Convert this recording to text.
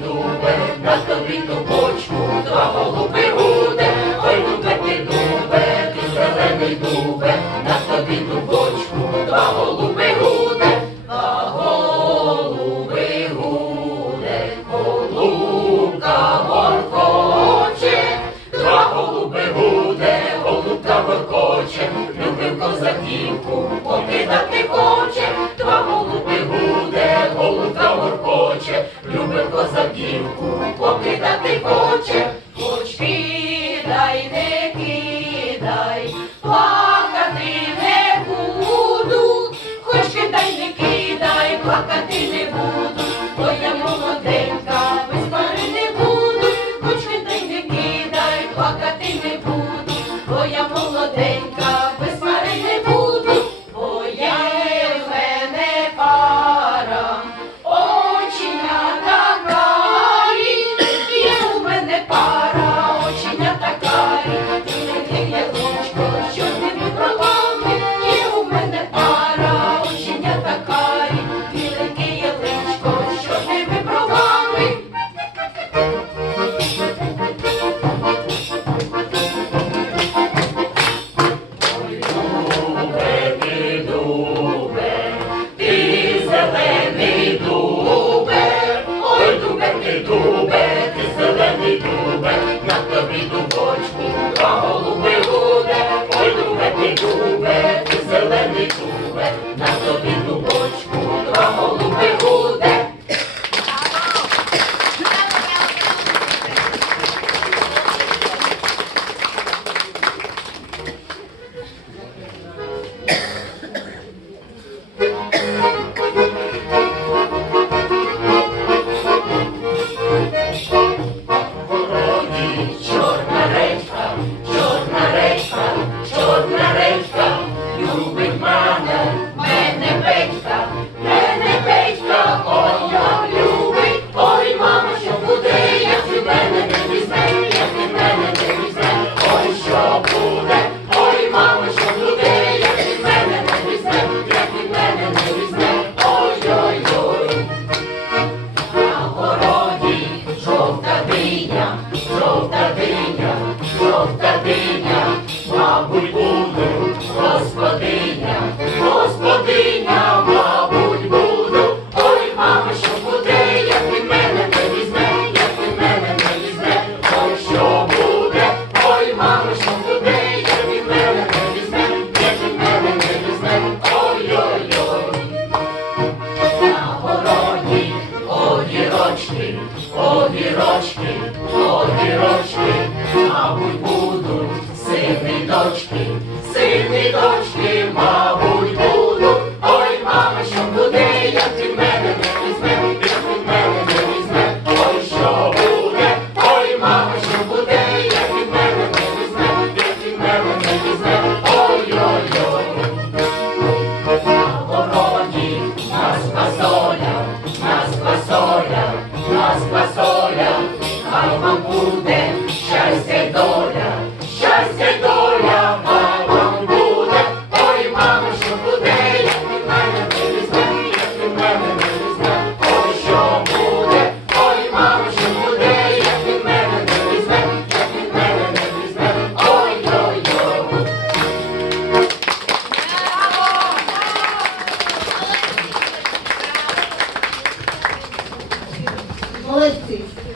Дубе, на тобі дубочку буде, ой, дубетий, дубе, зелений дубе, на тобі ту бочку. голубку, поки хоче, два голуби буде, голубка моркоче, любив козаківку, покидати хоче, хоч кидай, не кидай, плакати не буду, хоч кидай, не кидай, плакати не буду, бо я молоденька, без пари не буду, хоч кидай, не кидай, плакати. огірочки, огірочки, мабуть. antes